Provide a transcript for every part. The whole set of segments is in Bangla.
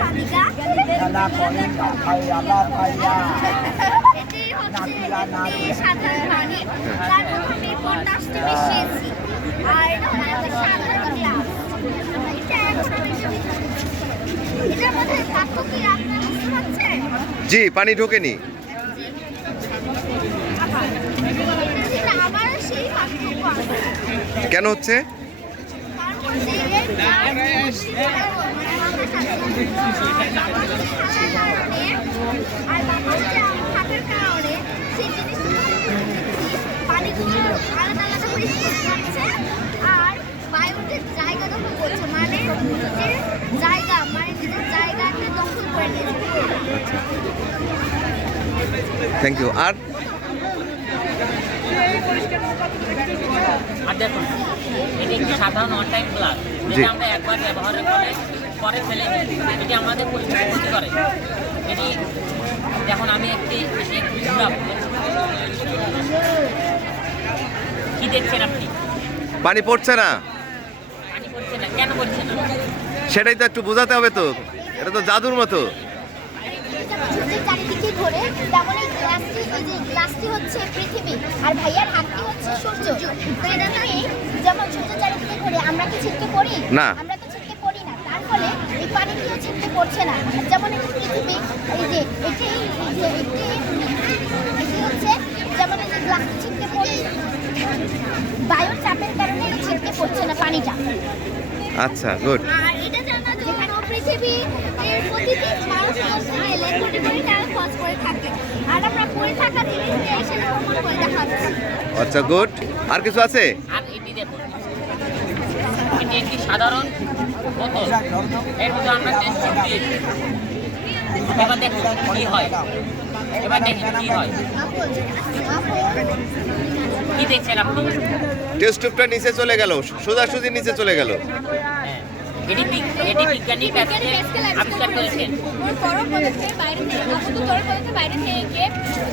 সাদিকা। এটি হচ্ছে সাধারণ পানি, তার মধ্যে আমি পটাশটি মিশিয়েছি। আর এটা হলো একটা সাধারণ গ্লাস। এটার মধ্যে পার্থক্য কি আপনারা বুঝতে পারছেন? জি, পানি ঢোকেনি। আবারও সেই পার্থক্য আছে। কেন হচ্ছে? আর বাতাসে থাকার কারণে সেই জিনিসগুলো পানিগুলো আলাদা আলাদা করে যাচ্ছে, আর বায়ুর যে জায়গা দখল করছে, মানে যে জায়গা মানে নিজের জায়গাকে দখল করে নিয়েছে। Thank you. আর দেখুন, এটি একটি সাধারণ ওয়ান টাইম গ্লাস, যেটা আমরা একবার ব্যবহারের পরে ফেলে দিই। এটি আমাদের পরিবেশ ক্ষতি করে। এটি দেখুন, আমি কি দেখছেন আপনি? পানি পড়ছে না। পানি পড়ছে না, কেন পড়ছে না? সেটাই তো একটু বোঝাতে হবে তো। এটা তো জাদুর মতো। চারিদিকে ঘোরে, তেমন এই গ্লাসটি হচ্ছে পৃথিবী, আর ভাইয়ার হাতটি হচ্ছে সূর্য। তো এটা থেকে যেমন সূর্য চারিদিকে ঘোরে, আমরা কি ছিটকে পড়ি না, আমরা তো ছিটকে পড়ি না। তার ফলে এই পানিটিও ছিটকে পড়ছে না। যেমন এটি পৃথিবী, এই যে এটি হচ্ছে যেমন এই যে গ্লাসটি ছিটকে পড়ি, বায়ুর চাপের কারণে এটা ছিটকে পড়ছে না পানিটা। আচ্ছা, গুড। আর এটা জানা যেখানে পৃথিবী এর প্রতিটি মানুষ আসতে গেলে কোটি কোটি টাকা খরচ করে থাকে, আর আমরা পড়ে থাকা জিনিস নিয়ে এসে প্রমাণ করে দেখাচ্ছি। আচ্ছা, গুড। আর কিছু আছে? আর এটি দেখুন, এটি একটি সাধারণ বোতল, এর মধ্যে আমরা টেস্ট টিউব দিয়েছি। এবার দেখুন কি হয়, এবার দেখুন কি হয়। কি দেখছেন আপনি? টেস্ট টিউবটা নিচে চলে গেল, সোজাসুজি নিচে চলে গেল। এটি বিজ্ঞানী প্যাকেজে আবিষ্কার করেছেন। তরল পদার্থের বাইরে থেকে বাইরে থেকে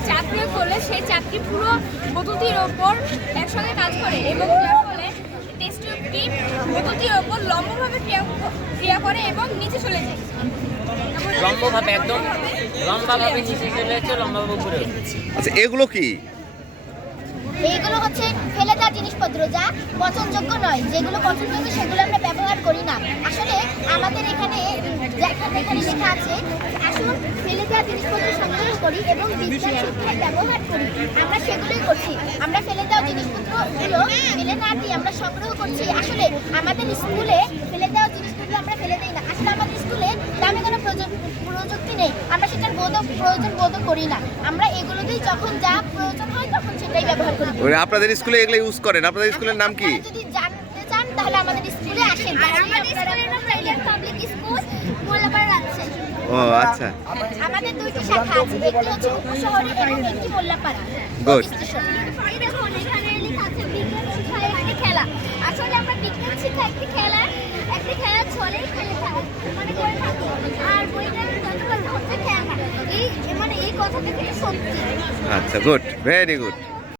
চাপ প্রয়োগ করলে সেই চাপটি পুরো বোতলটির ওপর একসঙ্গে কাজ করে, এবং যার ফলে টেস্ট টিউবটি বোতলটির ওপর লম্বভাবে ক্রিয়া করে এবং নিচে চলে যায়। লম্বভাবে, একদম লম্বাভাবে নিচে চলে যাচ্ছে, লম্বাভাবে উপরে। আচ্ছা, এগুলো কি? এইগুলো হচ্ছে ফেলে দেওয়া জিনিসপত্র, যা পচনযোগ্য নয়। যেগুলো পচনযোগ্য সেগুলো আমরা ব্যবহার করি না। আসলে আমাদের এখানে লেখা আছে, আসুন ফেলে দেওয়া জিনিসপত্র সংগ্রহ করি এবং বিজ্ঞান শিক্ষায় ব্যবহার করি। আমরা সেগুলোই করছি। আমরা ফেলে দেওয়া জিনিসপত্রগুলো ফেলে না দিয়ে আমরা সংগ্রহ করছি। আসলে আমাদের স্কুলে ফেলে দেওয়া জিনিসপত্র আমরা ফেলে দিই না। আসলে আমাদের স্কুলে দামি কোনো প্রযুক্তি নেই, আমরা সেটার প্রয়োজন বোধ করি না। আমরা এগুলোতেই যখন যা প্রয়োজন হয় তখন সেটাই ব্যবহার করি। আপনাদের স্কুলে এগুলো ইউজ করেন? আপনাদের স্কুলের নাম কি? যদি জানতে চান তাহলে আমাদের স্কুলে আসেন। আমাদের স্কুলের নাম রাইলিয়ান পাবলিক স্কুল, মোল্লাপাড়া, রাজশাহী। ও আচ্ছা, আমাদের দুইটি শাখা আছে, একটি হচ্ছে উপশহরে এবং একটি মোল্লাপাড়া। গুড। দেখুন, এখানে লেখা আছে বিজ্ঞান শিক্ষায় একটি খেলা। আসলে আমরা বিজ্ঞান শিক্ষা একটি খেলা ছলেই খেলে মানে করে থাকি, আর বইটার হচ্ছে খেলা। এই মানে এই কথাটা কিন্তু সত্যি। আচ্ছা, গুড, ভেরি গুড।